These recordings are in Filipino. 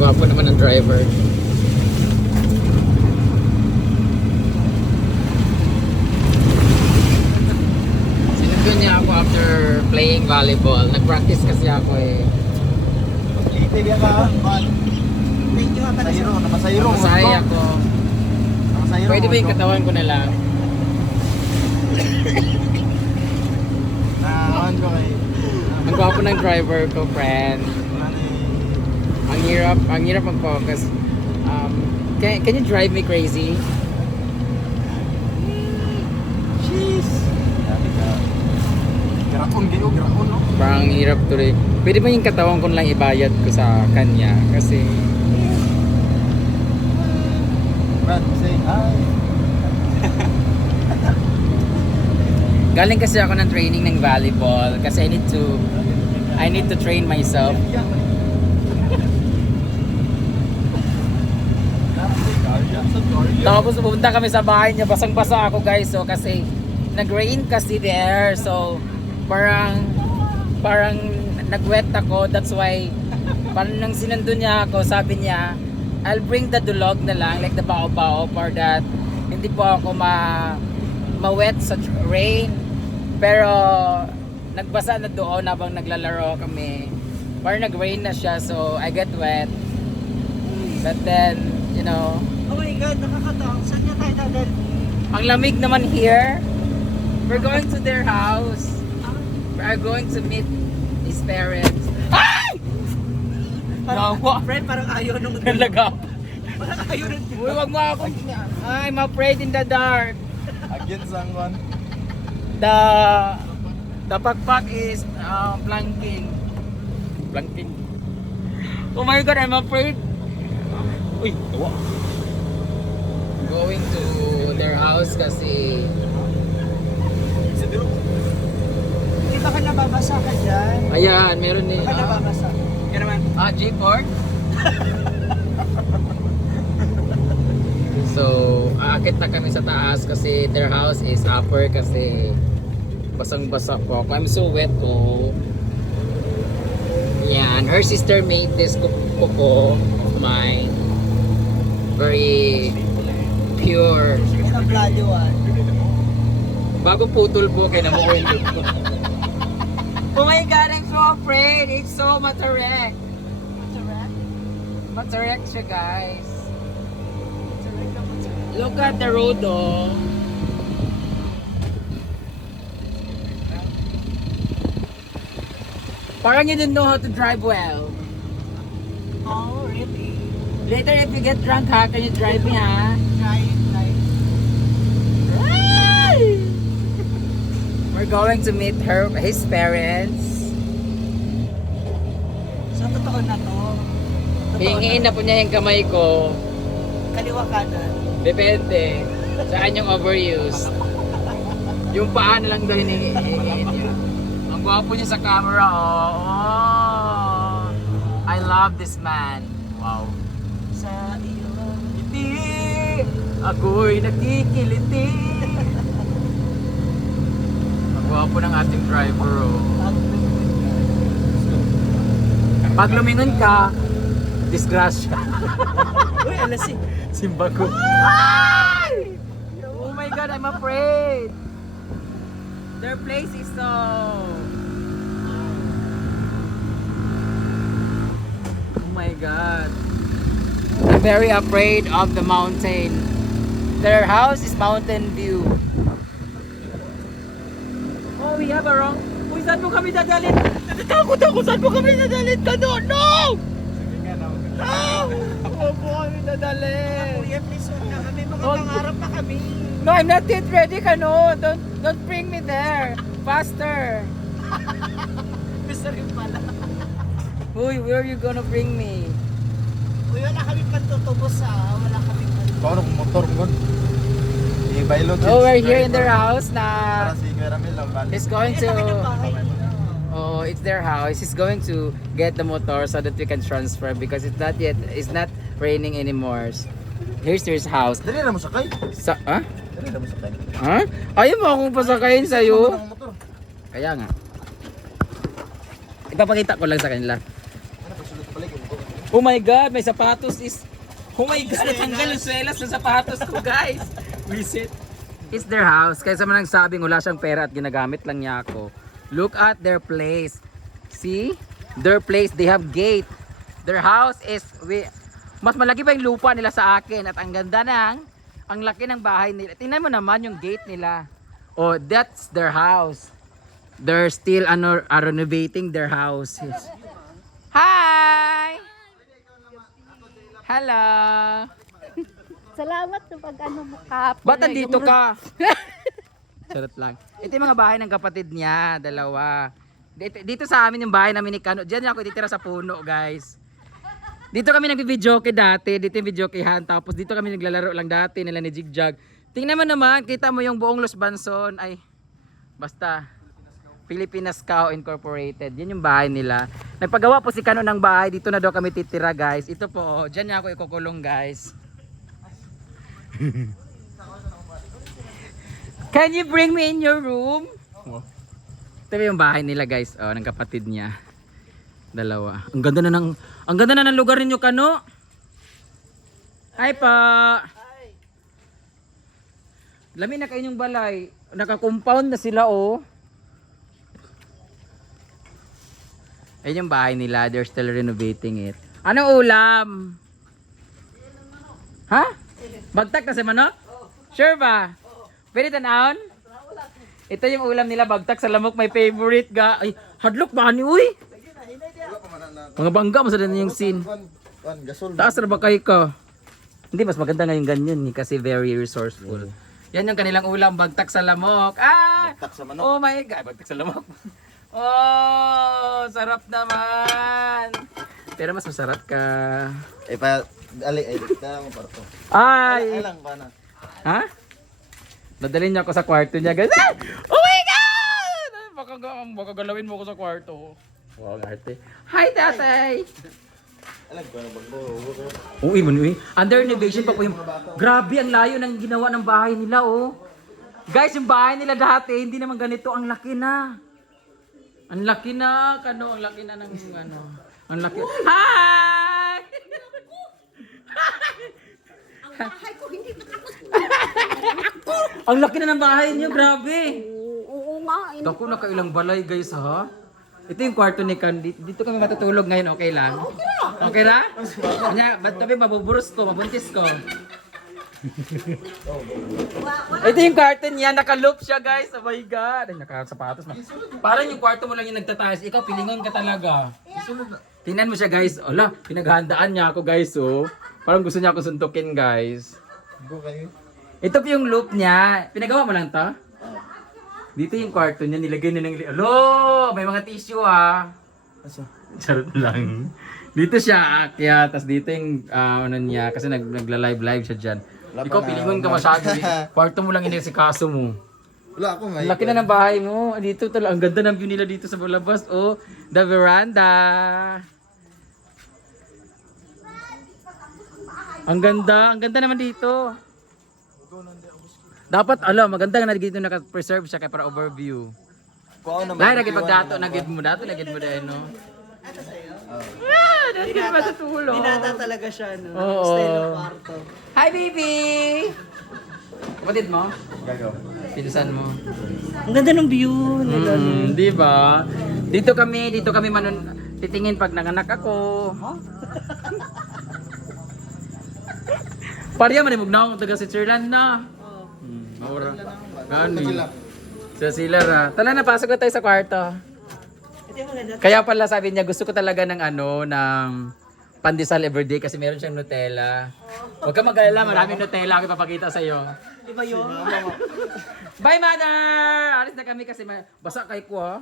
Gwapo naman ang driver. Sinundo niya ako after playing volleyball. Nag-practice kasi ako eh. Lite dia ka. Thank you ha para Sayro, sa... namasayro. Masaya ako. Namasayro. Pwede ba yung katawan ko na lang? Naawan ko kay... Ang gwapo ng driver ko, friend. Ang hirap, ang hirap mag-focus. Um, can, can you drive me crazy? Jeez. Graon kayo, graon no? Parang hirap tuloy. Pwede ba yung katawan ko lang ibayad ko sa kanya? Kasi Brad, say hi. galing kasi ako ng training ng volleyball kasi I need to I need to train myself. Tapos pumunta kami sa bahay niya, basang-basa ako guys. So kasi nag-rain kasi there. So parang parang nag-wet ako. That's why parang nang sinundo niya ako, sabi niya, I'll bring the dulog na lang, like the bao-bao for that hindi po ako ma ma-wet sa rain. Pero nagbasa na doon habang naglalaro kami. Parang nag-rain na siya so I get wet. But then, you know, Oh my God, nakakatawa. Saan niya tayo dadalhin? ang lamig naman here. We're going to their house. We're going to meet his parents. Ay! Nawa. Friend, parang ayaw nung... Talaga. Parang ayaw nung... Uy, wag mo akong... I'm afraid in the dark. Against ang one. The the backpack is uh, blanking. Blanking. Oh my god, I'm afraid. Uy, tawa. Going to their house kasi Hindi ba ka nababasa ka dyan? ayan, meron ni ah, nababasa. Yan naman. ah J-Port. so, aakit na kami sa taas kasi their house is upper kasi basang-basa po ako. I'm so wet oh. Yan, her sister made this kuko of mine. Very pure. Ah. Bagong putol po, kaya naman ko. Oh my God, I'm so afraid. It's so matarek. Matarek siya, guys. Look at the road, oh. Parang you didn't know how to drive well. Oh, really? Later, if you get drunk, ha, can you drive me, ha? We're going to meet her, his parents. So, totoo na to. Totoo Hingin na po niya yung kamay ko. Kaliwa kanan. Depende. Saan yung overuse? Yung paa na lang daw hinihingiin niya. Ang gwapo niya sa camera, oh. oh. I love this man. Wow. Ako'y nakikiliti. Ang gwapo ng ating driver, oh. Pag lumingon ka, disgrasya. Uy, alas eh. Simba ko. Oh my god, I'm afraid. Their place is so... Oh my god. Very afraid of the mountain. Their house is mountain view. Oh, we have a wrong... Uy, saan mo kami dadalhin? Natatakot ako! Saan mo kami dadalhin ka doon? No! Sige nga na. No! Huwag mo kami dadalhin. Kuya, please, huwag na kami. Mga Oh. pangarap pa kami. No, I'm not yet ready ka no. Don't don't bring me there. Faster. Gusto rin pala. Uy, where are you gonna bring me? Uy, wala kami pantutubos ah. Wala kami pantutubos. Paano kung motor mo? I-bailo Oh, we're here in their house na he's going to. Oh, it's their house. He's going to get the motor so that we can transfer because it's not yet it's not raining anymore. Here's his house. Dali na mo sakay. Sa ha? Dali na mo sakay. Ha? Ayaw mo akong pasakayin sa'yo. ang motor? Kaya nga. Ipapakita ko lang sa kanila. Ano pag sulod paligid ko? Oh my God, may sapatos is... Oh my God, natanggal yung swelas sa sapatos ko, guys. Visit. It's their house. Kaya sa mga nagsabing wala siyang pera at ginagamit lang niya ako. Look at their place. See? Their place, they have gate. Their house is... We, mas malaki pa yung lupa nila sa akin at ang ganda ng ang laki ng bahay nila. Tingnan mo naman yung gate nila. Oh, that's their house. They're still ano, are renovating their houses. Hi! Hello! Salamat sa pag ano mo ka. Ba't nandito ka? Charot lang. Ito yung mga bahay ng kapatid niya, dalawa. Dito, dito sa amin yung bahay namin ni Kano. Diyan ako titira sa puno, guys. Dito kami nag-videoke dati, dito yung videokehan. Tapos dito kami naglalaro lang dati nila ni Jigjag. Tingnan mo naman, kita mo yung buong Los Banson. Ay, basta. Pilipinas Cow Incorporated. Yan yung bahay nila. Nagpagawa po si Kano ng bahay. Dito na daw kami titira, guys. Ito po, oh. Diyan niya ako ikukulong, guys. Can you bring me in your room? Ito yung bahay nila guys, oh, ng kapatid niya. Dalawa. Ang ganda na ng ang ganda na ng lugar ninyo kano. Hi pa. Lami na kayo yung balay. Naka-compound na sila oh. Ayun yung bahay nila. They're still renovating it. Anong ulam? Ha? Bagtak na si manok? Sure ba? Pwede tanahon? Ito yung ulam nila, bagtak sa lamok, may favorite ga. Ay, hadlok ba ni uy? Mga bangga mo sa din yung scene. Taas na ba kayo ka? Hindi, mas maganda ngayon ganyan eh, kasi very resourceful. Yan yung kanilang ulam, bagtak sa lamok. Ah! Tak sa manok. Oh my God, bagtak sa lamok. Oh, sarap naman. Pero mas masarap ka. Eh pa, ali, eh, dala mo para to. Ay! Ay, lang pa na. Ha? Dadalhin niya ako sa kwarto niya, guys. Ah! Oh my God! Ay, Baka, ga- baka galawin mo ako sa kwarto. Wow, ang arte. Hi, tatay! Alam ko ano bago. Uy, man, uy. Under renovation pa po yung... Grabe, ang layo ng ginawa ng bahay nila, oh. Guys, yung bahay nila dati, hindi naman ganito. Ang laki na. Ang laki na. Kano, ang laki na ng ano. Ang laki. Hi! ang laki na ng bahay niyo, grabe. Oo nga. eh. Dako na kailang balay guys ha. Ito yung kwarto ni Candy. Dito kami matutulog ngayon, okay lang? Okay ra? Kanya, ba't tabi mabuburos ko, mabuntis ko. Ito yung kwarto niya, naka-loop siya guys. Oh my God. Ay, nakasapatos na. Parang yung kwarto mo lang yung nagtataas. Ikaw, pilingon ka talaga. Tingnan mo siya guys. Ola, pinaghandaan niya ako guys oh. Parang gusto niya ako suntukin guys. Ito yung loop niya. Pinagawa mo lang to? Dito yung kwarto niya, nilagay niya ng... Alo! May mga tissue ah! Asa? Charot lang. Dito siya aakyat, tapos dito yung ah, ano niya, kasi nag, nagla-live-live siya dyan. Wala Ikaw, pilingon ka masyado. eh. Kwarto mo lang ini si kaso mo. Wala ako nga. Ang laki na ng bahay mo. Dito talaga, ang ganda ng view nila dito sa labas. Oh, the veranda. Ang ganda, ang ganda naman dito. Dapat, alam, maganda nga na dito naka-preserve siya kaya para overview. Kuha naman. Lahat naging pagdato, nagid mo dato, nagid mo dahil, no? Dahil ka matutulog. Binata talaga siya, no? Oo. Style of kwarto. Hi, baby! Kapatid mo? Gagaw. Pinusan mo? Ang ganda ng view. nila. Mm, di ba? Dito kami, dito kami manun titingin pag nanganak ako. Pariya man imog na taga Switzerland na. Hmm, maura. Gani. Sa sila ra. Tala na pasok na tayo sa kwarto. Kaya pala sabi niya gusto ko talaga ng ano ng pandesal everyday kasi meron siyang Nutella. Huwag ka mag-alala, maraming Nutella ako ipapakita sa iyo. Iba yun. Bye, mother! Alis na kami kasi ma- basa kay ko, ha?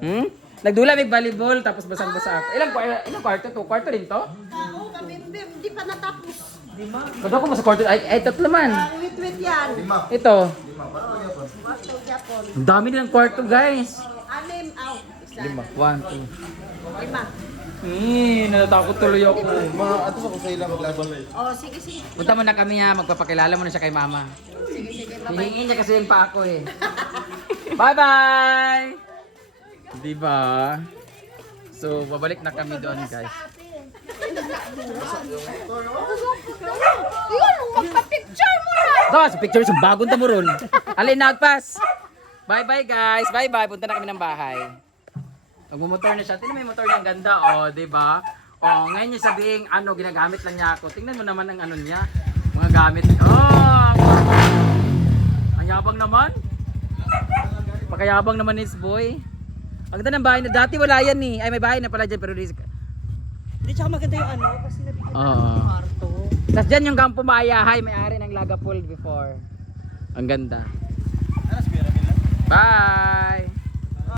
Hmm? Nagdula may volleyball, tapos basang-basa ako. Ilang, kwa- ilang kwarto to? Kwarto rin to? Oo, kami, hindi pa natapos. Ba't ako mo sa kwarto? Ay, ay, tatlo man. Wait-wait yan. Ito. Kwarto Japon. Ang dami nilang kwarto, guys. Lima. One, two. Lima. Hmm, natatakot tuloy ako. Mga ato sa kusay lang maglaban. Oh, sige, sige. Punta mo na kami ha, magpapakilala mo na siya kay mama. Sige, sige. Hihingin niya kasi yung pa ako eh. Bye-bye! Di ba? So, babalik na kami doon, guys. Magpa-picture mo na! Tapos, picture sa bagong tamuron. Alin, nagpas. Bye-bye, guys. Bye-bye. Punta na kami ng bahay. Magmumotor na siya. Tingnan mo yung motor niya. Ang ganda, oh. di ba? Oh, ngayon niya sabihin, ano, ginagamit lang niya ako. Tingnan mo naman ang ano niya. Mga gamit. Oh! Ang yabang naman. Pakayabang naman ni boy. Ang ganda ng bahay na. Dati wala yan eh. Ay, may bahay na pala dyan. Pero di... Hindi, tsaka maganda yung ano, kasi nabigyan Oo. kwarto. Tapos dyan yung Campo Mayahay, may-ari ng Lagapol before. Ang ganda. Bye!